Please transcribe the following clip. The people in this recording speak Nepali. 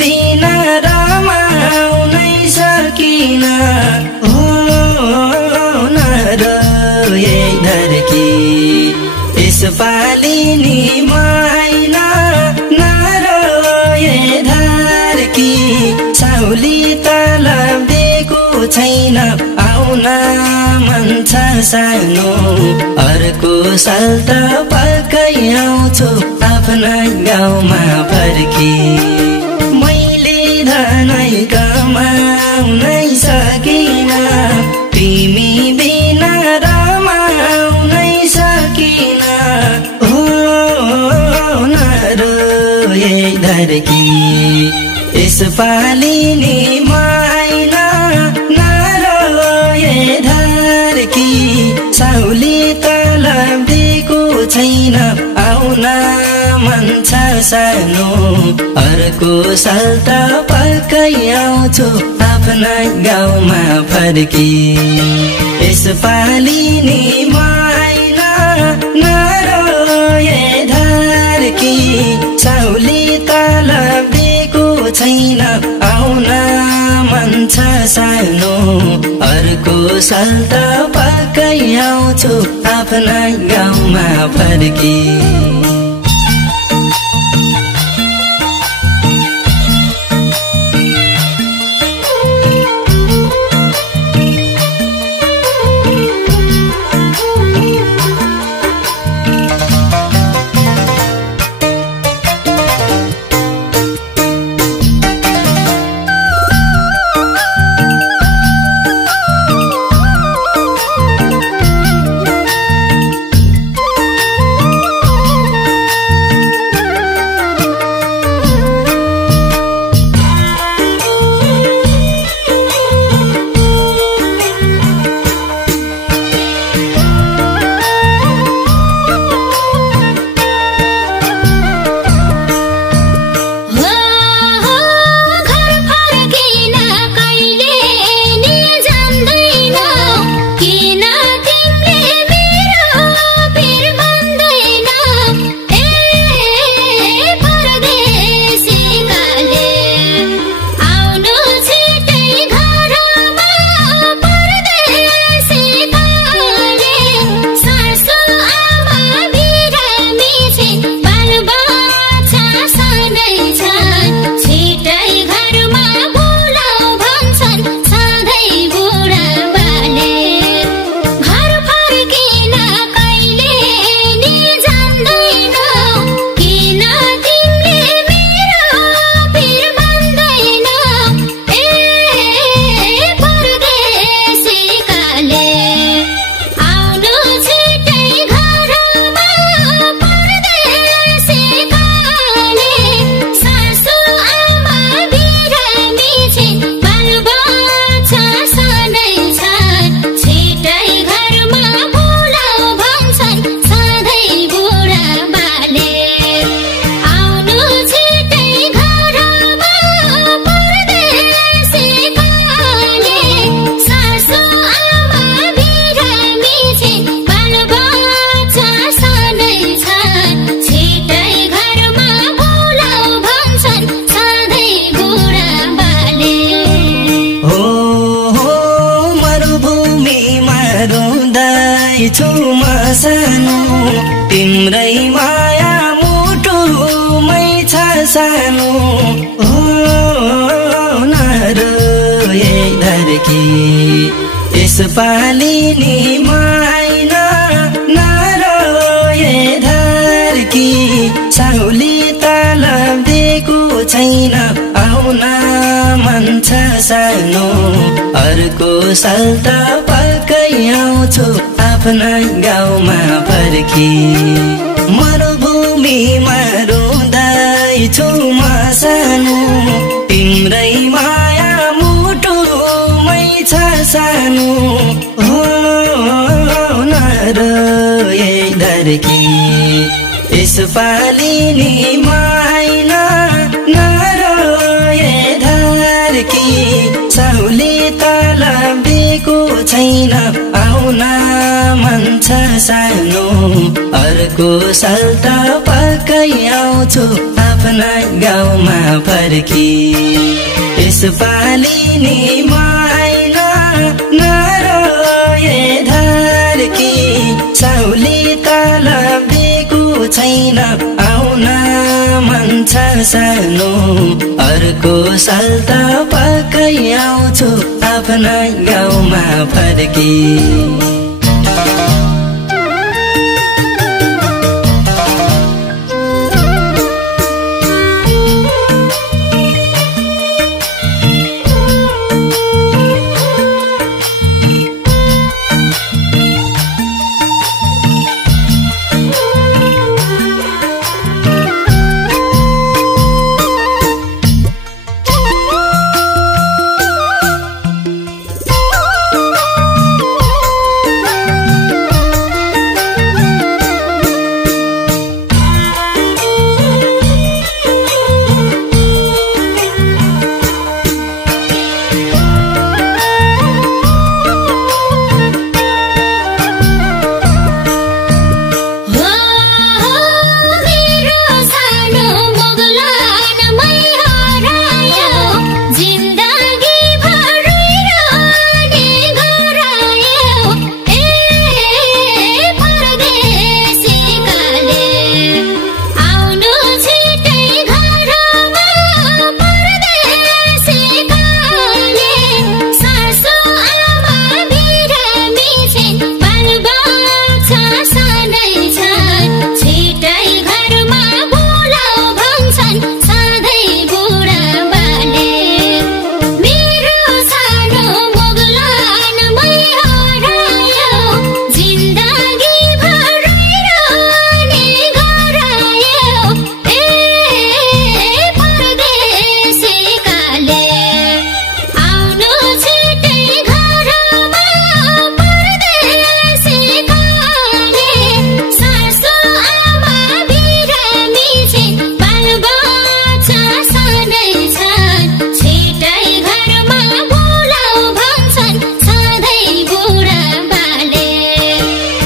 बिना रमाउनै सकिन नरोए धरकी यसपालि नि मैना नरोए धरकी साउली तलब दिएको छैन आउन मन छ सानो अर्को साल त पक्कै आउँछु आफ्ना गाउँमा फर्की मैले धनै कमाउनै सकिन तिमी बिना रमाउनै सकिन नरोए धरकी यसपालि नि मैना नरोए धरकी साउली तलब दिएको छैन आउन मन छ सानो अर्को साल त पक्कै आउँछु आफ्ना गाउँमा फर्की यसपालि नि मैना नरोए धरकी साउली तलब दिएको छैन आउन मन छ सानो अर्को साल त पक्कै आउँछु आफ्ना गाउँमा फर्की सानो तिम्रै माया मुटुमै छ सानो नरोए धरकी यसपालि नि मैना नरोए धरकी साउली तलब दिएको छैन आउन मन छ सानो अर्को साल त पक्कै आउँछु आफ्ना गाउँमा फर्की मरुभूमिमा रुँदैछु म सानो तिम्रै माया मुटुमै छ सानो नरोए धरकी यसपालि नि मैना नरोए धरकी साउली तलब दिएको छैन आउन मन छ सानो अर्को साल त पक्कै आउँछु आफ्ना गाउँमा फर्की यसपालि नि माइन नरोए धर्की साउली तलब दिएको छैन आउन मन छ सानो अर्को साल त पक्कै आउँछु आफ्ना गाउँमा फर्की